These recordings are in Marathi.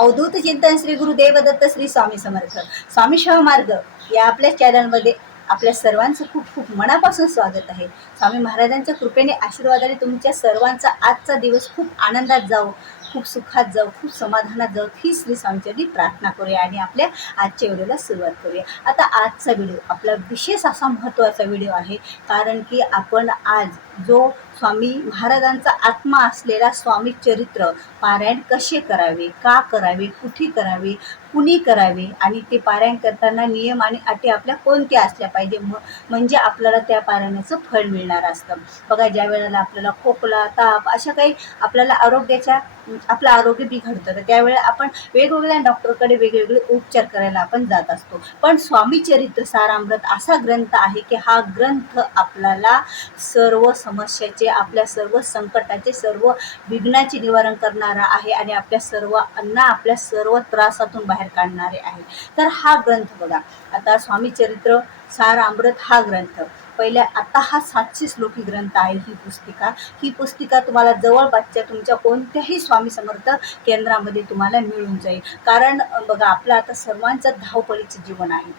अवधूत चिंतन श्री गुरुदेव दत्त श्री स्वामी समर्थ स्वामी शिवा मार्ग या आपल्या चॅनलमध्ये आपल्या सर्वांचं खूप खूप मनापासून स्वागत आहे। स्वामी महाराजांच्या कृपेने आशीर्वादाने तुमच्या सर्वांचा आजचा दिवस खूप आनंदात जाओ, खूप सुखात जाओ, खूप समाधानात जाओ ही श्री स्वामींची प्रार्थना करूया आणि आपल्या आजच्या व्हिडिओला सुरुवात करूया। आता आजचा व्हिडिओ आपला विशेष असा महत्त्वाचा व्हिडिओ आहे, कारण की आपण आज जो स्वामी महाराजांचा आत्मा असलेला स्वामी चरित्र पारायण कसे करावे, का करावे, कुठे करावे, कुणी करावे आणि ते पारायण करताना नियम आणि अटी आपल्या कोणत्या असल्या पाहिजे, म्हणजे आपल्याला त्या पारायणाचं फळ मिळणार असतं। बघा, ज्या वेळेला आपल्याला खोकला, ताप अशा काही आपल्याला आपलं आरोग्य बिघडतं, तर त्यावेळेला आपण वेगवेगळ्या डॉक्टरकडे वेगवेगळे उपचार करायला आपण जात असतो। पण स्वामी चरित्र सारामृत असा ग्रंथ आहे की हा ग्रंथ आपल्याला सर्व समस्याचे, आपल्या सर्व संकटाचे, सर्व विघ्नाचे निवारण करणारा आहे आणि आपल्या सर्व त्रासातून बाहेर काढणारे आहे। तर हा ग्रंथ बघा, आता स्वामी चरित्र सार अमृत हा ग्रंथ पहिल्या आता हा 700 श्लोकी ग्रंथ आहे। ही पुस्तिका तुम्हाला जवळपासच्या तुमच्या कोणत्याही स्वामी समर्थ केंद्रामध्ये तुम्हाला मिळून जाईल। कारण बघा, आपलं आता सर्वांचं धावपळीचं जीवन आहे,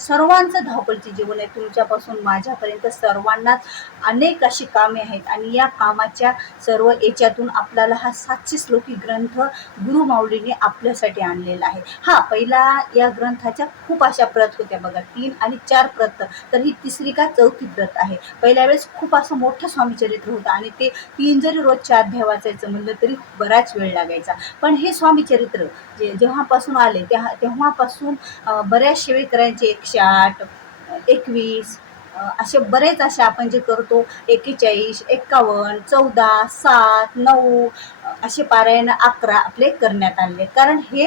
सर्वांचं धावपळीचे जीवन आहे, तुमच्यापासून माझ्यापर्यंत सर्वांनाच अनेक अशी कामे आहेत आणि या कामाच्या सर्व याच्यातून आपल्याला हा 700 श्लोकी ग्रंथ गुरु माऊलीने आपल्यासाठी आणलेला आहे। हा पहिला या ग्रंथाच्या खूप अशा प्रत होत्या बघा, 3 आणि 4 प्रत, तर ही तिसरी का चौथी प्रत आहे। पहिल्या वेळेस खूप असं मोठं स्वामी चरित्र होतं आणि ते 3 जरी रोजच्या अध्याय वाचायचं म्हणलं तरी बराच वेळ लागायचा। पण हे स्वामी चरित्र जेव्हापासून आले तेव्हापासून बऱ्याच सेवेकऱ्यांचे 108, 21 असे बरेच असे आपण जे करतो 41, 51, 14, 7, 9 असे पारायण 11 आपले करण्यात आले। कारण हे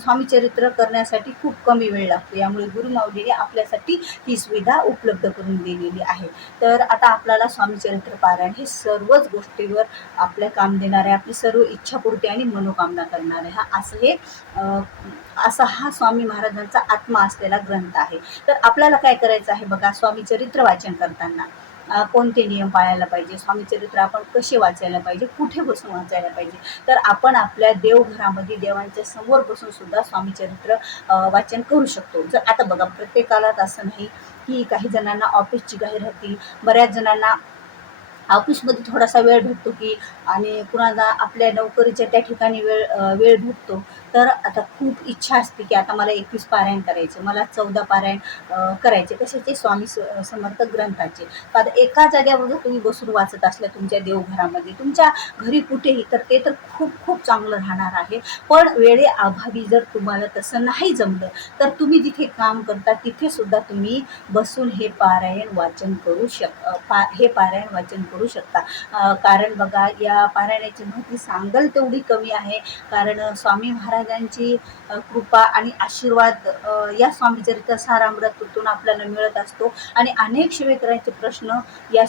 स्वामी चरित्र करण्यासाठी खूप कमी वेळ लागतो, यामुळे गुरु माऊलीने आपल्यासाठी ही सुविधा उपलब्ध करून दिलेली आहे। तर आता आपल्याला स्वामी चरित्र पारायण हे सर्वच गोष्टीवर आपल्या काम देणारे, आपली सर्व इच्छापूर्ती आणि मनोकामना करणारे असा हा स्वामी महाराजांचा आत्मा असलेला ग्रंथ आहे। तर आपल्याला काय करायचं आहे बघा, स्वामी चरित्र वाचन करताना कोणते नियम पाळायला पाहिजे, स्वामी चरित्र आपण कसे वाचायला पाहिजे, कुठे बसून वाचायला पाहिजे, तर आपण आपल्या देवघरामध्ये देवांच्या समोर बसून सुद्धा स्वामी चरित्र वाचन करू शकतो। जर आता बघा, प्रत्येकालाच असं नाही की काही जणांना ऑफिसची घाई राहते, बऱ्याच जणांना ऑफिसमध्ये थोडासा वेळ भेटतो की, आणि कुणाला आपल्या नोकरीच्या त्या ठिकाणी वेळ भेटतो। तर आता खूप इच्छा असते की आता मला 21 पारायण करायचे, मला 14 पारायण करायचे, कशाचे, स्वामी समर्थ ग्रंथाचे। आता एका जाग्यावर तुम्ही बसून वाचत असल्या तुमच्या देवघरामध्ये, तुमच्या घरी कुठेही, तर ते तर खूप खूप चांगलं राहणार आहे। पण वेळेअभावी जर तुम्हाला तसं नाही जमलं तर तुम्ही जिथे काम करता तिथे सुद्धा तुम्ही बसून हे पारायण वाचन करू शकता। कारण बघा, या पारायणाची माहिती सांगल तेवढी कमी आहे, कारण स्वामी महाराजांची कृपा आणि आशीर्वाद या स्वामी चरित्र सारामृतातून आपल्याला मिळत असतो आणि अनेक सेवेकरांचे प्रश्न या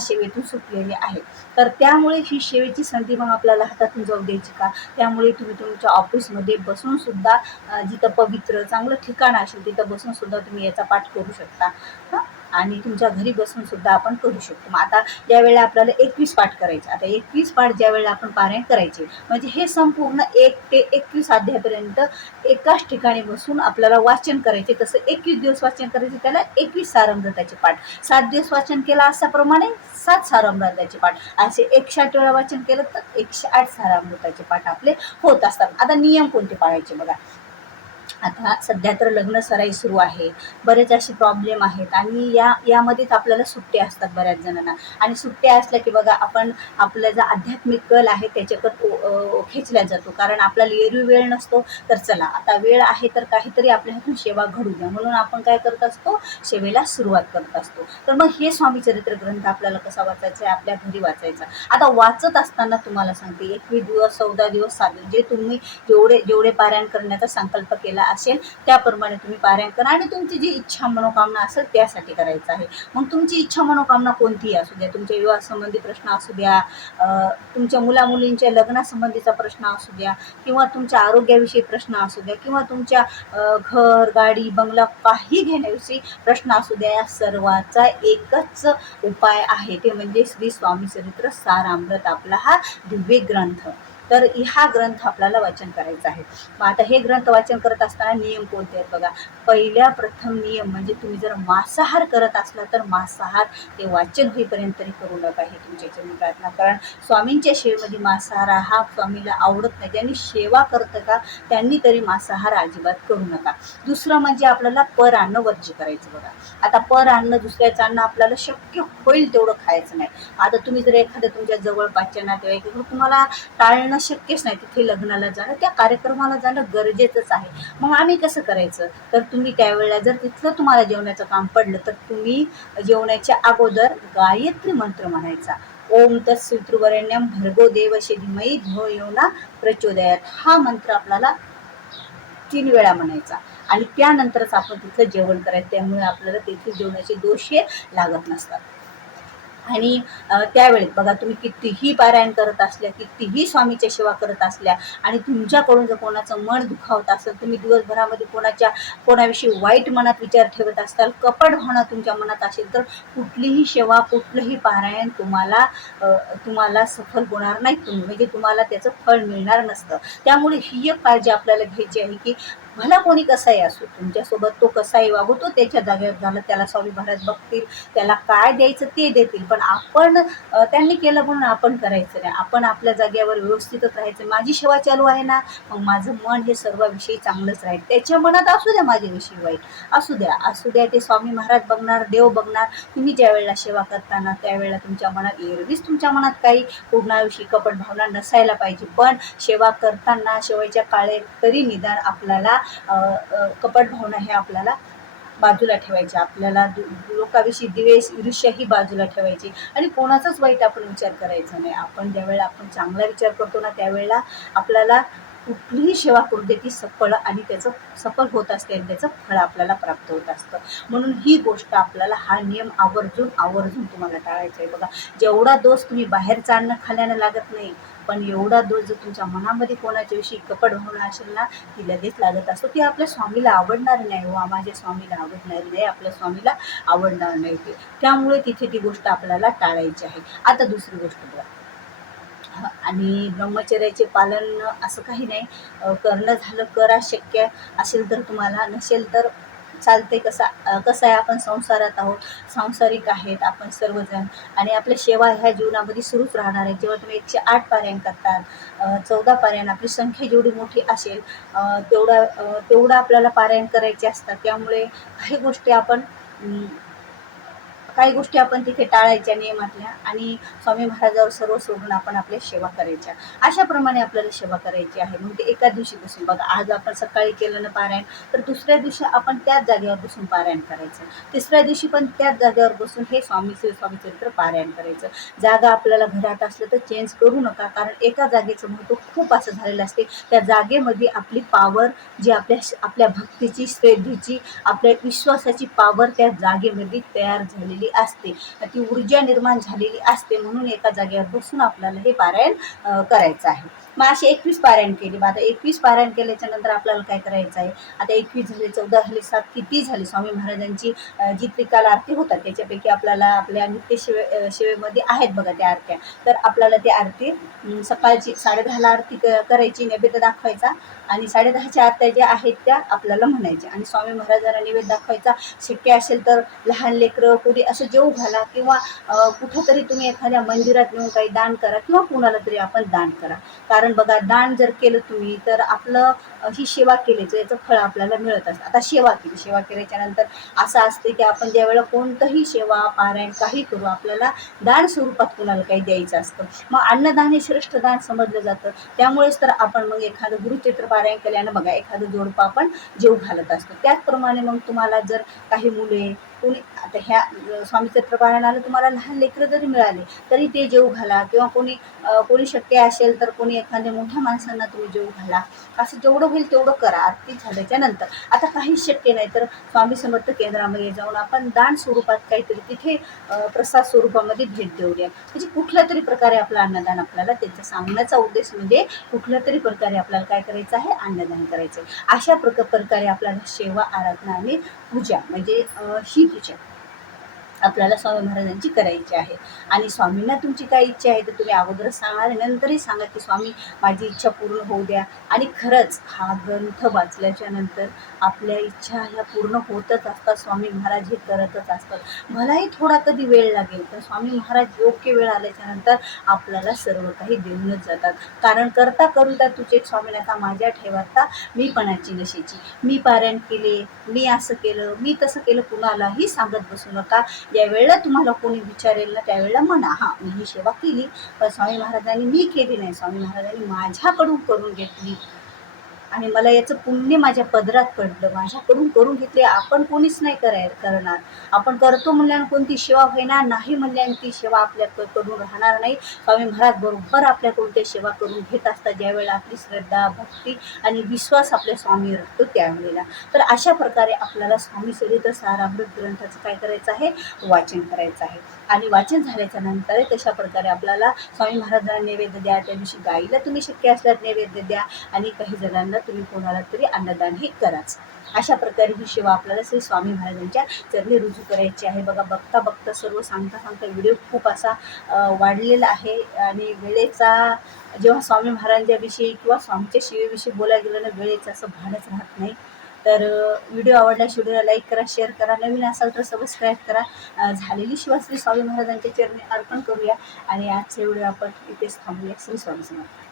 सेवेतून सुटलेले आहेत। तर त्यामुळे ही सेवेची संधी मग आपल्याला हातातून जाऊ द्यायची का? त्यामुळे तुम्ही तुमच्या ऑफिसमध्ये बसून सुद्धा, जिथं पवित्र चांगलं ठिकाण असेल तिथं बसून सुद्धा तुम्ही याचा पाठ करू शकता आणि तुमच्या घरी बसून सुद्धा आपण करू शकतो। मग आता ज्या वेळेला आपल्याला 21 पाठ करायचे, आता 21 पाठ ज्या वेळेला आपण पारायण करायचे, म्हणजे हे संपूर्ण 1 ते 21 अध्यायापर्यंत एकाच ठिकाणी बसून आपल्याला वाचन करायचे। तसं 21 दिवस वाचन करायचे, त्याला 21 सारामृताचे पाठ, 7 दिवस वाचन केलं अशाप्रमाणे 7 सारामृताचे पाठ, असे 108 वेळा वाचन केलं तर 108 सारामृताचे पाठ आपले होत असतात। आता नियम कोणते पाळायचे बघा, आता सध्या तर लग्न सराई सुरू आहे, बरेच असे प्रॉब्लेम आहेत आणि यामध्येच आपल्याला सुट्ट्या असतात बऱ्याच जणांना, आणि सुट्ट्या असल्या की बघा, आपण आपला जो आध्यात्मिक कल आहे त्याच्याकडे खेचल्या जातो, कारण आपल्याला एरवी वेळ नसतो। तर चला, आता वेळ आहे तर काहीतरी आपल्या हातून सेवा घडू द्या, म्हणून आपण काय करत असतो, सेवेला सुरुवात करत असतो। तर मग हे स्वामी चरित्र ग्रंथ आपल्याला कसा वाचायचा, आपल्या घरी वाचायचा। आता वाचत असताना तुम्हाला सांगते, 21 दिवस, 14 दिवस, 7 दिवस, जे तुम्ही जेवढे पारायण करण्याचा संकल्प केला असेल त्याप्रमाणे तुम्ही पारायण करा आणि तुमची जी इच्छा मनोकामना असेल त्यासाठी करायचं आहे। मग तुमची इच्छा मनोकामना कोणतीही असू द्या, तुमच्या विवाहासंबंधी प्रश्न असू द्या, तुमच्या मुलामुलींच्या लग्नासंबंधीचा प्रश्न असू द्या, किंवा तुमच्या आरोग्याविषयी प्रश्न असू द्या, किंवा तुमच्या घर, गाडी, बंगला काही घेण्याविषयी प्रश्न असू द्या, या सर्वाचा एकच उपाय आहे, ते म्हणजे श्री स्वामी चरित्र सारामृत आपला हा दिव्य ग्रंथ। तर हा ग्रंथ आपल्याला वाचन करायचा आहे. मग आता हे ग्रंथ वाचन करत असताना नियम कोणते आहेत बघा. पहिल्या प्रथम नियम म्हणजे तुम्ही जर मांसाहार करत असला तर मांसाहार ते वाचन होईपर्यंत तरी करू नका, हे तुमच्या चरणी प्रार्थना. कारण स्वामींच्या सेवेमध्ये मांसाहार हा स्वामीला आवडत नाही. ज्यांनी सेवा करतं का त्यांनी तरी मांसाहार अजिबात करू नका. दुसरं म्हणजे आपल्याला पर अन्न वर्ज्य करायचं बघा. आता पर अन्न दुसऱ्याचं अन्न आपल्याला शक्य होईल तेवढं खायचं नाही. आता तुम्ही जर एखाद्या तुमच्या जवळपासच्या नातेवाईकाकडे तुम्हाला टाळणं शक्यच नाही, तिथे लग्नाला जाणं, त्या कार्यक्रमाला जाणं गरजेचंच आहे. मग आम्ही कसं करायचं, तर तुम्ही त्यावेळेला जर तिथलं तुम्हाला जेवणाचं काम पडलं तर तुम्ही जेवणाच्या अगोदर गायत्री मंत्र म्हणायचा. ओम तत्सवितुर्वरेण्यं भर्गो देवस्य धीमहि धियो यो न प्रचोदयात, हा मंत्र आपल्याला 3 वेळा म्हणायचा आणि त्यानंतरच आपण तिथलं जेवण करायचं. त्यामुळे आपल्याला तेथील जेवणाचे दोष हे लागत नसतात. आणि त्यावेळेत बघा, तुम्ही कितीही पारायण करत असल्या, कितीही स्वामीच्या सेवा करत असल्या आणि तुमच्याकडून जर कोणाचं मन दुखावत असेल, तुम्ही दिवसभरामध्ये कोणाविषयी वाईट मनात विचार ठेवत असाल, कपट भावना तुमच्या मनात असेल, तर कुठलीही सेवा, कुठलंही पारायण तुम्हाला सफल होणार नाही. म्हणजे तुम्हाला त्याचं फळ मिळणार नसतं. त्यामुळे ही एक काळजी आपल्याला घ्यायची आहे की भला कोणी कसाही असो, तुमच्यासोबत तो कसाही वागो, तो त्याच्या जागेवर झालं, त्याला स्वामी महाराज बघतील, त्याला काय द्यायचं ते देतील. पण आपण त्यांनी केलं म्हणून आपण करायचं नाही. आपण आपल्या जागेवर व्यवस्थितच राहायचं. माझी सेवा चालू आहे ना, मग माझं मन हे सर्वाविषयी चांगलंच राहील. त्याच्या मनात असू द्या माझ्याविषयी वाईट, असू द्या ते स्वामी महाराज बघणार, देव बघणार. तुम्ही ज्या वेळेला सेवा करताना त्यावेळेला तुमच्या मनात एरवीच तुमच्या मनात काही कोणाविषयी कपट भावना नसायला पाहिजे. पण सेवा करताना शेवटच्या काळात तरी निदान आपल्याला कपट भावना हे आपल्याला बाजूला ठेवायची. आपल्याला लोकांविषयी द्वेष, ईर्ष्या ही बाजूला ठेवायची आणि कोणाचाच वाईट आपण विचार करायचा नाही. आपण ज्यावेळेला आपण चांगला विचार करतो ना, त्यावेळेला आपल्याला कुठलीही सेवा करू दे ती सफळ आणि त्याचं सफल होत असते आणि त्याचं फळ आपल्याला प्राप्त होत असतं. म्हणून ही गोष्ट आपल्याला, हा नियम आवर्जून तुम्हाला टाळायचा आहे बघा. जेवढा दोष तुम्ही बाहेरचं अन्न खाल्यानं लागत नाही, पण एवढा दोष जर तुमच्या मनामध्ये कोणाच्या विषयी कपट भावना असेल ना, ती लगेच लागत असतो. ती आपल्या स्वामीला आवडणार नाही. माझ्या स्वामीला आवडणार नाही, आपल्या स्वामीला आवडणार नाही ते. त्यामुळे तिथे ती गोष्ट आपल्याला टाळायची आहे. आता दुसरी गोष्ट बघा, आणि ब्रह्मचर्याचे पालन असं काही नाही, करणं झालं करा, शक्य असेल तर तुम्हाला, नसेल तर चालते. कसं आहे, आपण संसारात आहोत, सांसारिक आहेत आपण सर्वजण आणि आपल्या सेवा ह्या जीवनामध्ये सुरूच राहणार आहे. जेव्हा तुम्ही 108 पारायण करतात, 14 पारायण, आपली संख्या जेवढी मोठी असेल तेवढं आपल्याला पारायण करायचे असतात. त्यामुळे काही गोष्टी आपण तिथे टाळायच्या नियमातल्या आणि स्वामी महाराजावर सर्व सोडून आपण आपल्या सेवा करायच्या. अशाप्रमाणे आपल्याला सेवा करायची आहे. मग ते एका दिवशी बसून बघा, आज आपण सकाळी केलं ना पारायण, तर दुसऱ्या दिवशी आपण त्याच जागेवर बसून पारायण करायचं. तिसऱ्या दिवशी पण त्याच जागेवर बसून हे स्वामी चरित्र पारायण करायचं. जागा आपल्याला घरात असलं तर चेंज करू नका, कारण एका जागेचं महत्त्व खूप असं झालेलं असते. त्या जागेमध्ये आपली पावर, जी आपल्या भक्तीची, श्रद्धेची, आपल्या विश्वासाची पावर त्या जागेमध्ये तयार झालेली असते, ती ऊर्जा निर्माण झालेली असते. म्हणून एका जागेवर बसून आपल्याला हे पारायण करायचं आहे. मग असे 21 पारायण केली. आता 21 पारायण केल्याच्या नंतर आपल्याला काय करायचं आहे, आता 21 झाले, 14 झाले, 7 किती झाले, स्वामी महाराजांची जी त्रिकाल आरती होतात त्याच्यापैकी आपल्याला आपल्या नित्य सेवेमध्ये आहेत बघा त्या आरत्या. तर आपल्याला ती आरती सकाळची 10:30ला आरती करायची, नैवेद्य दाखवायचा आणि 10:30च्या आरत्या ज्या आहेत त्या आपल्याला म्हणायच्या आणि स्वामी महाराजांना नैवेद्य दाखवायचा. शक्य असेल तर लहान लेकरं कोणी असं जेवू घाला किंवा कुठंतरी तुम्ही एखाद्या मंदिरात नेऊन काही दान करा किंवा कुणाला तरी आपण दान करा. कारण बघा, दान जर केलं तुम्ही तर आपलं ही सेवा केल्याचं याचं फळ आपल्याला मिळत असतं. आता सेवा केल्याच्या नंतर असं असते की आपण ज्यावेळेला कोणतंही सेवा, पारायण काही करू, आपल्याला दान स्वरूपात कुणाला काही द्यायचं असतं. मग अन्नदान हे श्रेष्ठ दान समजलं जातं. त्यामुळेच तर आपण मग एखादं गुरुचरित्र पारायण केल्यानं बघा, एखादं जोडपं आपण जेवू घालत असतो. त्याचप्रमाणे मग तुम्हाला जर काही मुले कोणी, आता ह्या स्वामी चरित्र पारायणाला तुम्हाला लहान लेकरं जरी मिळाले तरी ते जेवू घाला किंवा कोणी शक्य असेल तर कोणी एखाद्या मोठ्या माणसांना तुम्ही जेवू घाला. असं जेवढं होईल तेवढं करा आरती झाल्याच्या नंतर. आता काही शक्य नाही तर स्वामी समर्थ केंद्रामध्ये जाऊन आपण दान स्वरूपात काहीतरी तिथे प्रसाद स्वरूपामध्ये भेट देऊया. म्हणजे कुठल्या तरी प्रकारे आपलं अन्नदान, आपल्याला त्याचा सांगण्याचा उद्देश म्हणजे कुठल्या तरी प्रकारे आपल्याला काय करायचं आहे, अन्नदान करायचं आहे. अशा प्रकारे आपल्याला सेवा, आराधना आणि पूजा म्हणजे ही पूजा आपल्याला स्वामी महाराजांची करायची आहे. आणि स्वामींना तुमची काय इच्छा आहे तर तुम्ही अगोदरच सांगा, नंतरही सांगा की स्वामी माझी इच्छा पूर्ण होऊ द्या. आणि खरंच हा ग्रंथ वाचल्याच्या नंतर आपल्या इच्छा ह्या पूर्ण होतच असतात. स्वामी महाराज हे करतच असतात. मलाही थोडा कधी वेळ लागेल, पण स्वामी महाराज योग्य वेळ आल्याच्या नंतर आपल्याला सर्व काही देऊनच जातात. कारण करता करूता तुझे स्वामीनाथा माझ्या ठेवता मी पणाची नशेची. मी पारायण केले, मी असं केलं, मी तसं केलं, कुणालाही सांगत बसू नका. ज्यावेळेला तुम्हाला कोणी विचारेल ना त्यावेळेला म्हणा, हां मी सेवा केली, पण स्वामी महाराजांनी मी केली नाही, स्वामी महाराजांनी माझ्याकडून करून घेतली आणि मला याचं पुण्य माझ्या पदरात पडलं, माझ्याकडून करून घेतले. आपण कोणीच नाही करणार. आपण करतो म्हणल्यानं कोणती सेवा होईना, नाही म्हणल्यानं ती सेवा आपल्याकडून राहणार नाही. स्वामी महाराज बरोबर आपल्याकडून ते सेवा करून घेत असतात ज्यावेळेला आपली श्रद्धा, भक्ती आणि विश्वास आपल्या स्वामी राहतो त्यावेळेला. तर अशा प्रकारे आपल्याला स्वामी चरित्र सारामृत ग्रंथाचं काय करायचं आहे, वाचन करायचं आहे. आणि वाचन झाल्याच्या नंतर तशा प्रकारे आपल्याला स्वामी महाराजांना नैवेद्य द्या. त्या दिवशी गाईला तुम्ही शक्य असल्यास नैवेद्य द्या आणि काही जणांना तुम्ही कोणाला तरी अन्नदान हे कराच. अशा प्रकारे ही सेवा आपल्याला श्री स्वामी महाराजांच्या चरणी रुजू करायची आहे. बघा, बघता बघता सर्व सांगता व्हिडिओ खूप असा वाढलेला आहे आणि वेळेचा जेव्हा स्वामी महाराजांविषयी किंवा स्वामीच्या सेवेविषयी बोलायला गेलं ना वेळेचं असं भानच राहत नाही. तर व्हिडिओ आवडल्यास व्हिडिओला लाईक करा, शेअर करा, नवीन असाल तर सबस्क्राईब करा. झालेली सेवा श्री स्वामी महाराजांच्या चरणी अर्पण करूया आणि आजचे व्हिडिओ आपण इथेच थांबूया. श्री स्वामी समर्थ.